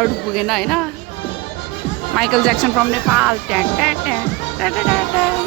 Crowd पुगेन होइन Michael Jackson from Nepal ट्याङ ट्याङ ट्याङ ट्याङ ट्याङ ट्याङ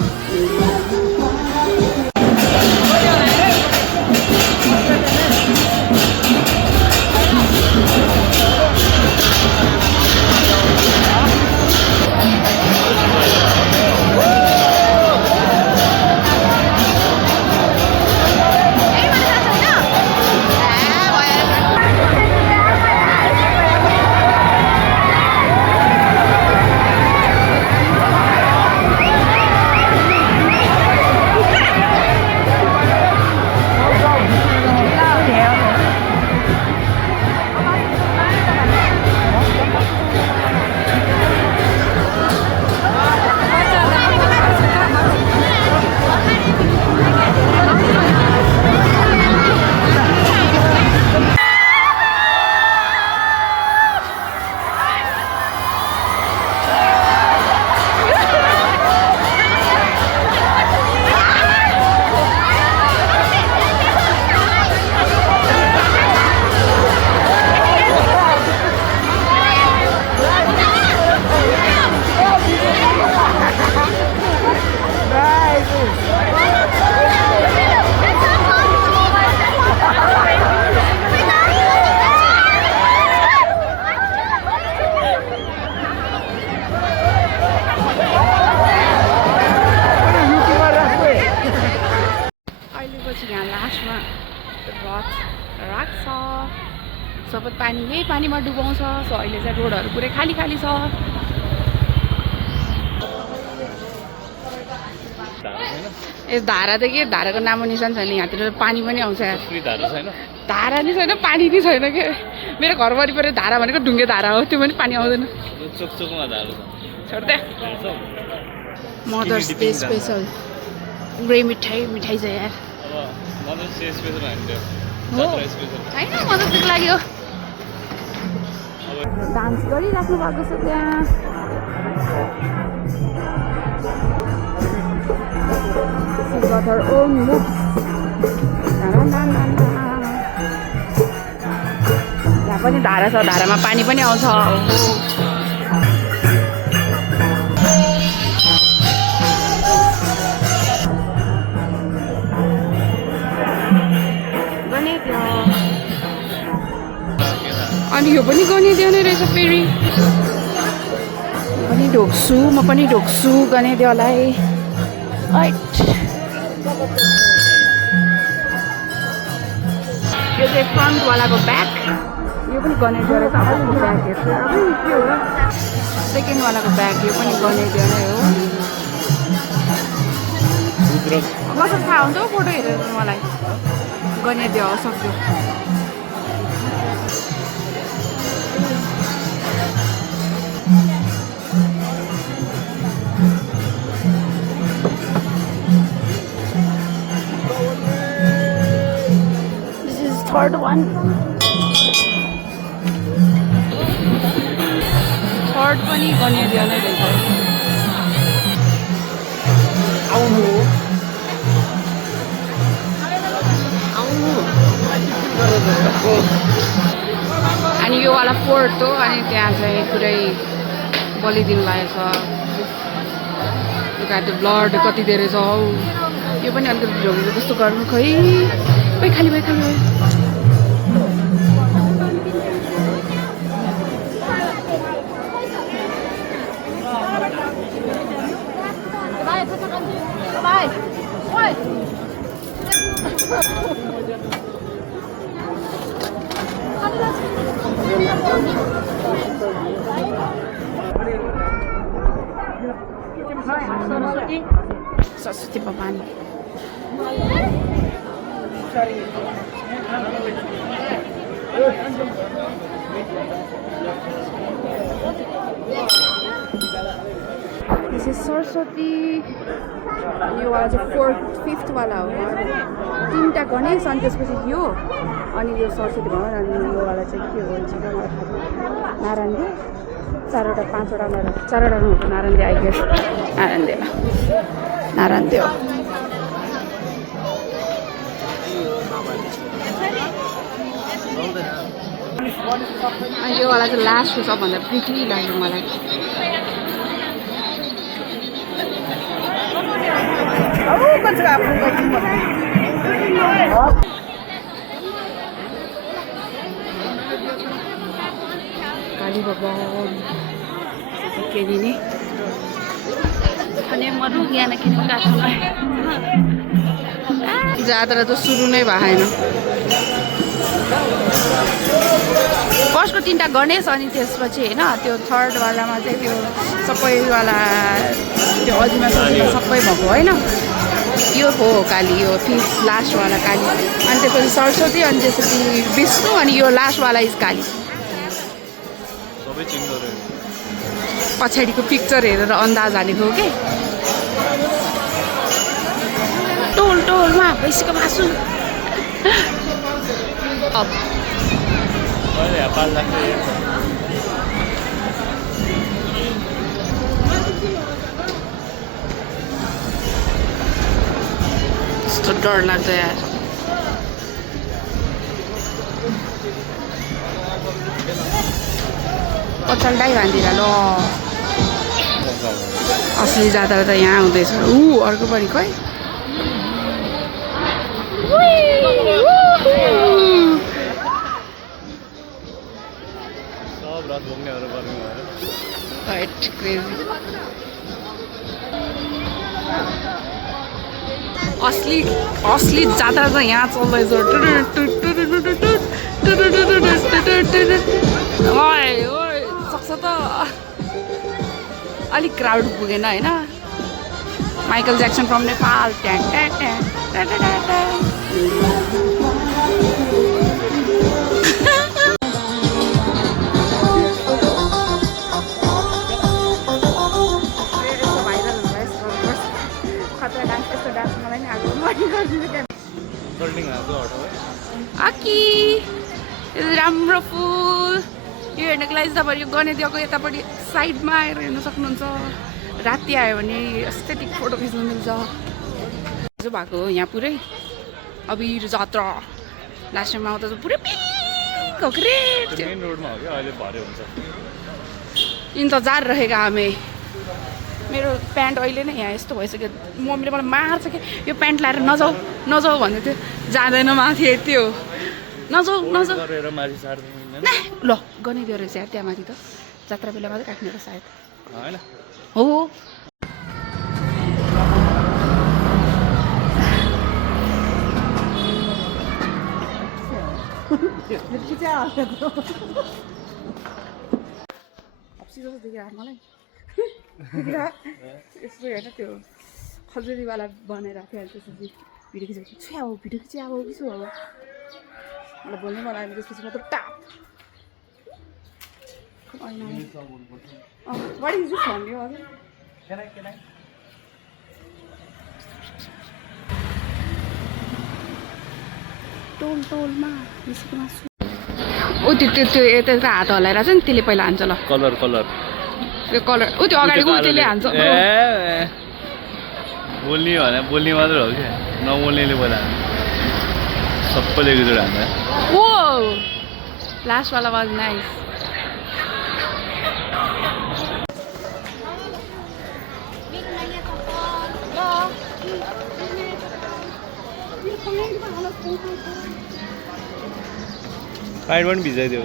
सबै पानी यही पानीमा डुबाउँछ सो अहिले चाहिँ रोडहरू पुरै खाली खाली छ ए धारा त के धाराको नामो निशान छैन यहाँतिर पानी पनि आउँछ धारा नि छैन पानी नि छैन के मेरो घर वरिपरि धारा भनेको ढुङ्गे धारा हो त्यो पनि पानी आउँदैन छोड्दे मदर्स डे स्पेसल ग्रे मिठाई मिठाई छ यार होइन मदर्स डेको लागि हो डान्स गरिराख्नु भएको छ त्यहाँ She's got her own moves. यहाँ पनि धारा छ धारामा पानी पनि आउँछ अनि यो पनि गनिदियो नै रहेछ फेरि पनि ढोक्छु म पनि ढोक्छु गनिदियोलाई यो चाहिँ फ्रन्टवालाको ब्याग यो पनि गनिदियो रहेछ अर्को ब्याग हेर्छु अब के होला सेकेन्डवालाको ब्याग यो पनि गनिदियो नै हो कसरी थाहा हुन्छ हौ फोटो हेरेर मलाई गनिदियो हो सक्यो Third one. Third पनि गनिदियो नै रहेछ आउनु अनि यो वाला फोर्ट हो अनि त्यहाँ चाहिँ पुरै बलिदिनु लागेको छ त्यो ब्लड कति धेरै छ हौ यो पनि अलिकति ढोगेको जस्तो गर्नु खै खाली भयो खाली भयो सरस्वती भगवान This is सरस्वती यो वाला चाहिँ 4th 5th वाला हो तीनटा गने अनि त्यसपछि यो अनि यो सरस्वती भगवान अनि यो वाला चाहिँ के हो नारायण देव 4वटा 5वटा चारवटा हुन्छ नारायण देव आई गेस नारायण देव अनि यो वाला चाहिँ लास्टको सबभन्दा प्रिटी लाग्यो मलाई काली भगवान के दिने अनि म रुगियान किनेको गएको छु जात्रा त सुरु नै भएन फर्स्टको 3टा गणेश अनि त्यसपछि होइन त्यो थर्डवालामा चाहिँ त्यो सबैवाला त्यो अजिमा सबै भएको होइन यो हो काली यो फिफ्थ लास्टवाला काली अनि त्यसपछि सरस्वती अनि त्यसपछि विष्णु अनि यो लास्टवाला इज काली पछाडिको पिक्चर हेरेर अन्दाज हानेको हो कि टोल टोलमा भैँसीको मासु यस्तो डर लाग्छ यार पचल्टै भन्दिएर ल असली जात्रा त यहाँ हुँदैछ अर्को पनि खै असली जात्रा त यहाँ चल्दैछ सक्छ त अलिक क्राउड पुगेन होइन माइकल ज्याक्सन फ्रम नेपाल राम्रो फुल यो हेर्नको लागि तपाईँहरू यो गणेशको यतापट्टि साइडमा आएर हेर्न सक्नुहुन्छ राति आयो भने एस्थेटिक फोटो खिच्न मिल्छ जो भएको हो यहाँ पुरै अबिर जात्रा लास्ट टाइममा आउँदा चाहिँ पुरै पिक ग्रेट इन्तजार रहेको हामी मेरो प्यान्ट अहिले नै यहाँ यस्तो भइसक्यो मम्मीले मलाई मार्छ कि यो प्यान्ट लाएर नजाऊ भन्दै थियो जाँदैन माथि त्यो नजाऊ ल गनिदियो रहेछ यार त्यहाँ माथि त जात्रा बेला मात्रै राख्ने रहेछ सायद हो मलाई यस्तो हेर्न त्यो खजुरीवाला बनाएर थियो त्यसपछि भिडियो खिचेको छु अब भिडियो खिचे अब कसो अब मलाई बोल्नै मन लाग्यो त्यसपछि म त top What is this one? Can I? टोलमा मिसको मासु ओ त्यो यता हात हल्लाएर छ नि त्यसले पहिला हान्छ ल कलर त्यो कलर ऊ त्यो अगाडिको त्यसले हान्छ बोल्ने बोल्ने मात्र हो क्या नबोल्नेले पहिला सबैले एकजोड हान्छ ओ लास्टवाला वाज नाइस पाइड पनि भिजाइदियो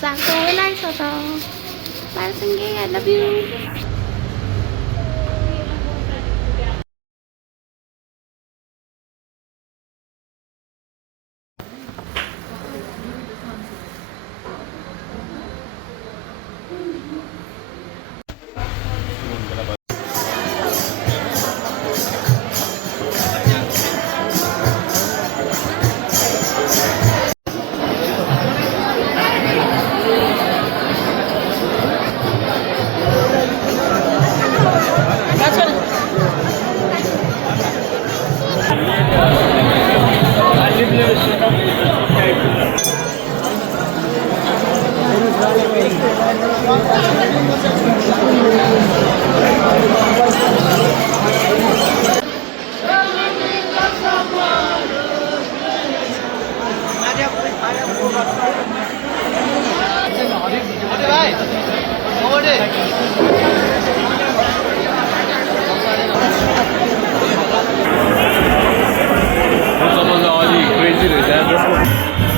Sakto lai so Bye Singing, I love you. अलिक क्रेजी रहेछ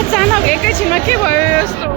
अचानक एकैछिनमा के भयो यस्तो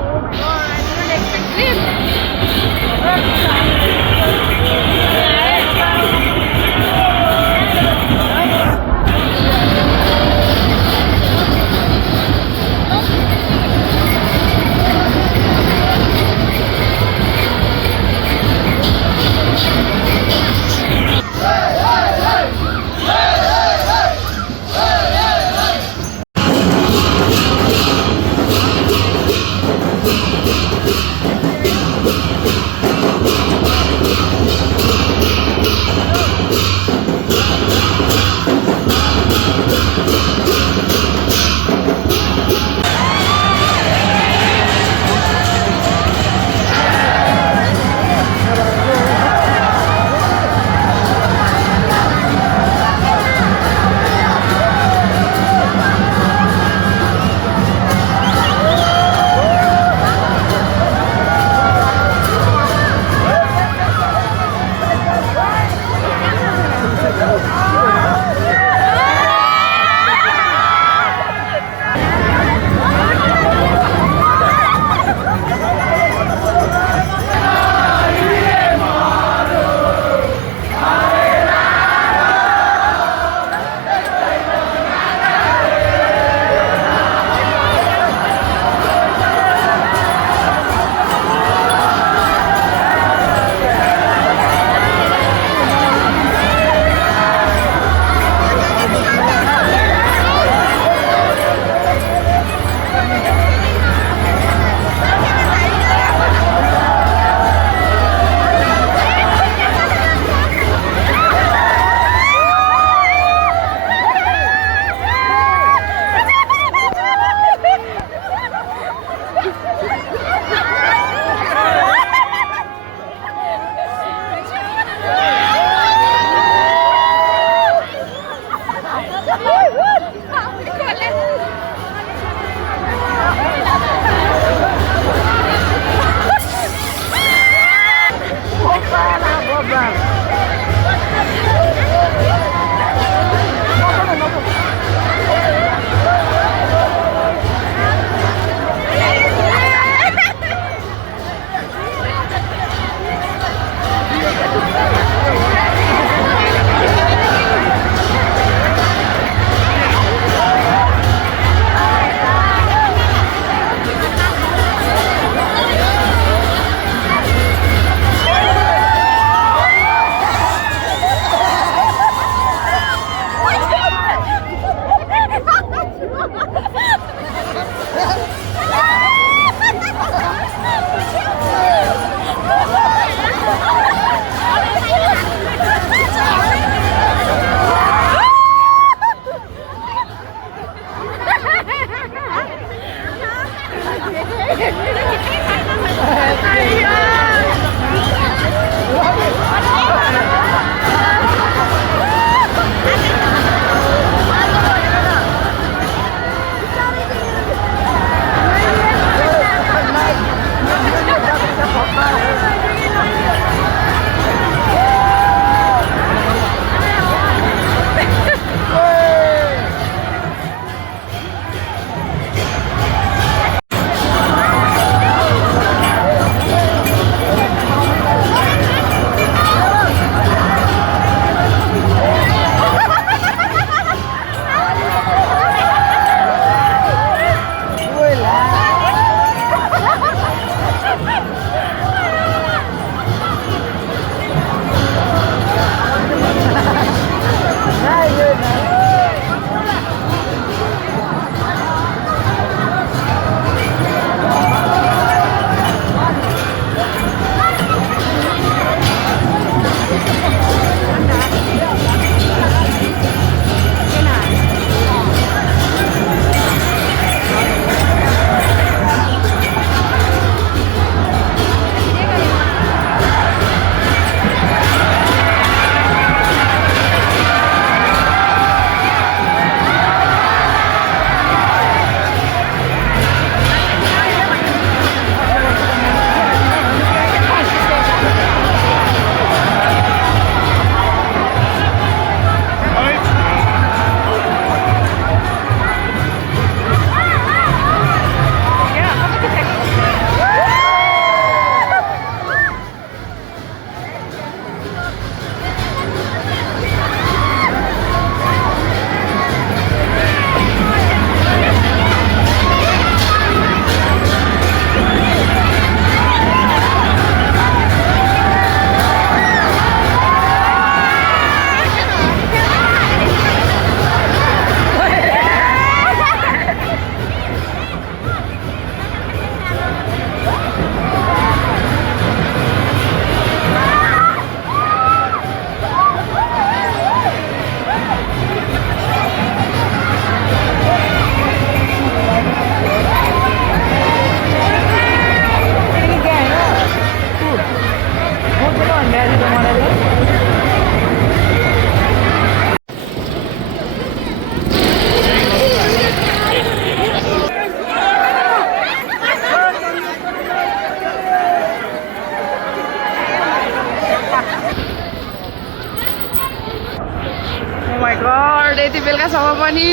माई गॉड यति बेलुकासम्म पनि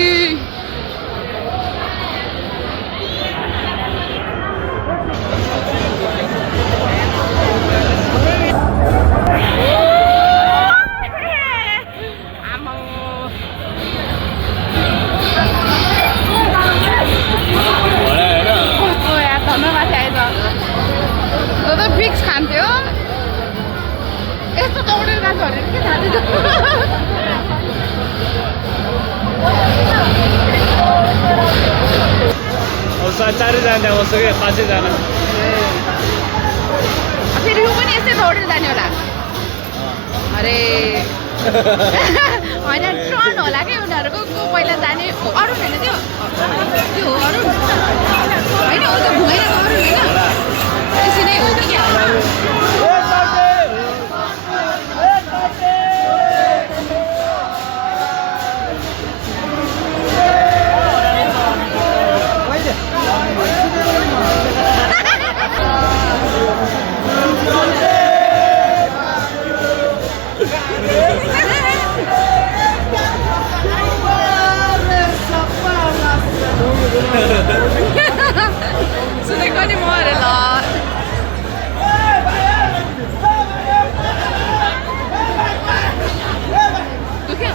फिक्स खान्थ्यो यस्तो दौडेर जान्छ भने के थाहा अब 4जना बस्छ क्या 5जना फेरि ऊ पनि यस्तै दौडेर जाने होला अरे होइन टर्न होला कि उनीहरूको को पहिला जाने अरू होइन त्यो हो अरू होइन हो त भुइँको अरू होइन त्यसै नै हो कि क्या सुनेको नि म अरे ल दुख्यो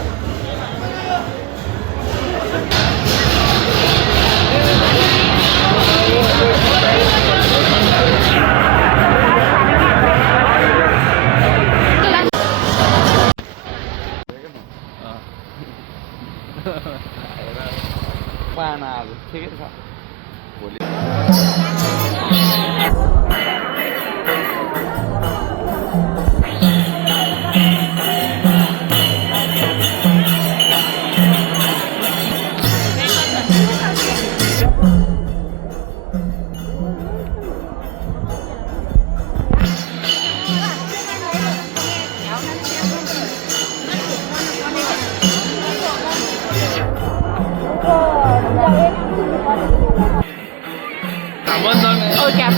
पाना अब ठिकै छ भोलि Oh, cap.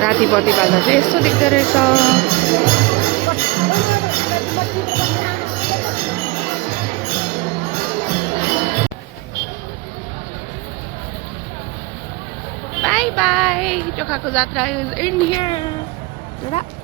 राति बत्ती बाल्दा चाहिँ यस्तो देख्दो रहेछ बाई बाई चोखाको जात्रा इज इन हियर